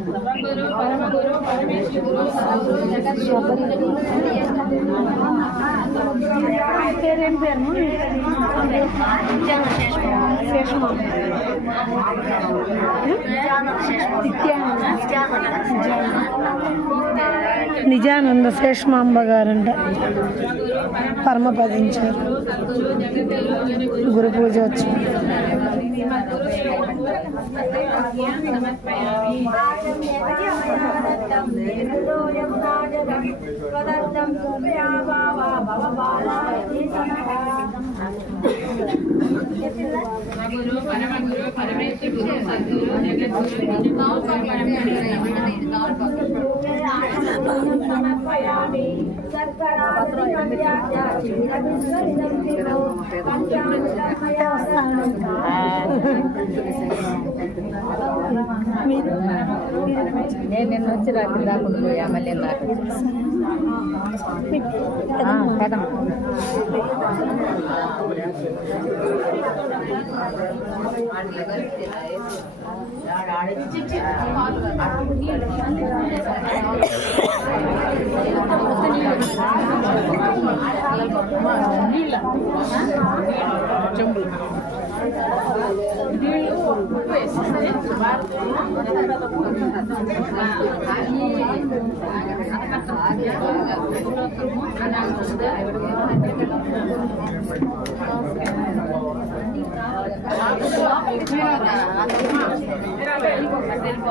గురు పరమేశ్వర గురు సద్గురు పేరేం పేరు శేషమా నిజానంద శేషమాంబ గారంట. పరమపదించారు. సద్గురు గురు పూజ వచ్చి గురు పరమ గురు పరమేశ్వర గురు సద్గురు జగద్గురు ఇది కావాలి పక్కన ఇది నేను నిన్న వచ్చి రాత్రి దాకా పోయా మళ్ళీ దాకా కదమ్మ చెంబులు నీళ్ళు ఉప్పు వేసిస్తే తెలుపు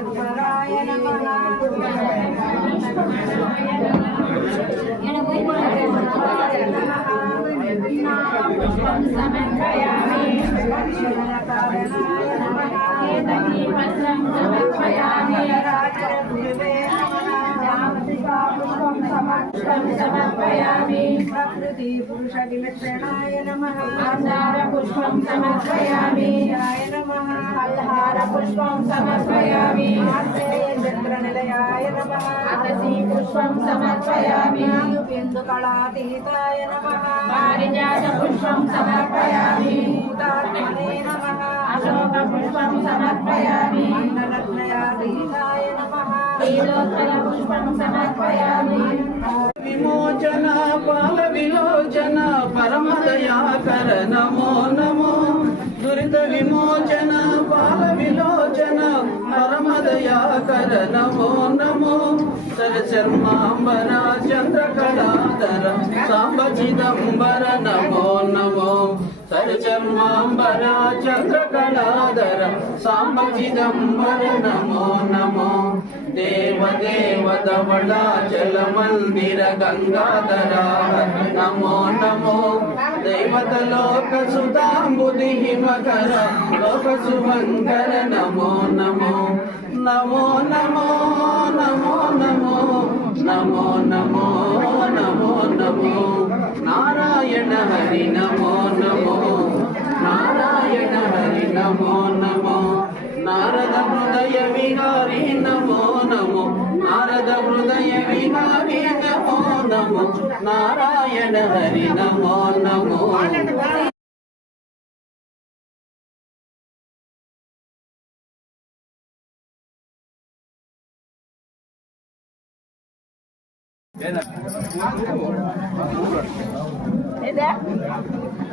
I'm coming to you. సమర్పయామి ప్రకృతి పురుష విలక్షణాయ నమ మందార పుష్పం సమర్పయామి నమ కల్హార పుష్పం సమర్పయామి చంద్ర నిలయాయ నమ అతసి పుష్పం సమర్పయామి బిందు కళాతీతాయ నమ పారిజాత పుష్పం సమర్పయామి భూతాత్మనే నమ అశోక పుష్పం సమర్పయామి మండలత్రయాతీతాయ విమోచన పాల విలోచన పరమదయాకర నమో. నమో దురిత విమోచన పాల విలోచన పరమదయాకర నమో. నమో సర శర్మాంబర చంద్ర కళాధర సాంబ చిదంబర నమో నమో. చర్మాంబర చంద్ర కళాధర సాంబ చిదంబర నమో. నమో దేవ మందిర గంగాధర నమో నమో. దైవత లోక సుతాంబుది హిమకర లోక శుభంకర నమో నమో. నమో నమో నమో నమో. నమో నమో నమో నమో. నారాయణ హరి నమో నారాయణ హరి నమో నమో నారద హృదయ విహారి నమో నమో నారద హృదయ విహారి నమో నమో నారాయణ హరి నమో నమో ఏదా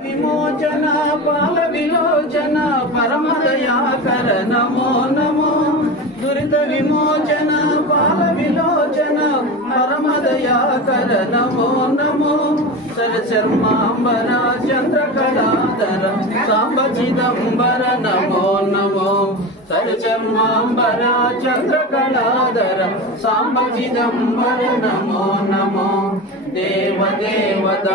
విమోచన పాల విలోచన పరమదయాకర నమో నమో. దురిత విమోచన పాల విలోచన పరమదయాకర నమో నమో. సరశర్మాంబర చంద్రకళాధర సాంబ చిదంబర నమో నమో. సరశర్మాంబర చంద్రకళాధర సాంబ చిదంబర నమో నమో దేవదేవతవళాచల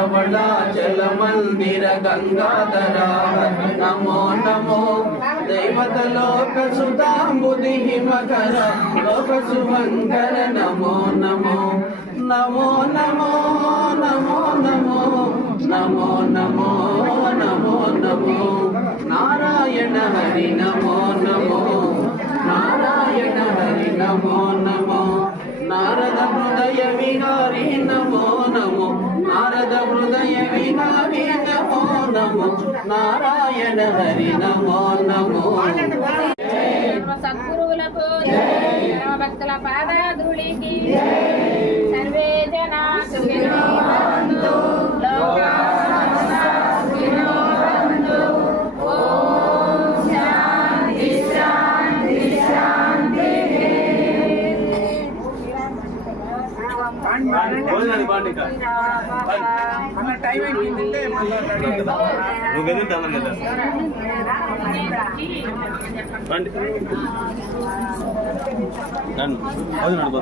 మందిర గంగాధర నమో నమో దైవత లోక సుతాంబుది హిమకర లోక శుభంకర నమో నమో నమో నమో నమో నమో నమో నమో నమో నమో నారాయణ హరి నమో నమో నారాయణ హరి నమో నమో నారద హృదయ విహారి నమో నమో నారద హృదయ విహారి నమో నమో నారాయణ హరి నమో నమో సద్గురువులకు భక్తుల పాదాధూళికి సర్వే జనా నువ్వు ఎదుగుతావు కదా రండి నన్ను అది నడుపు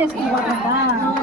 sándwiches y guacatada.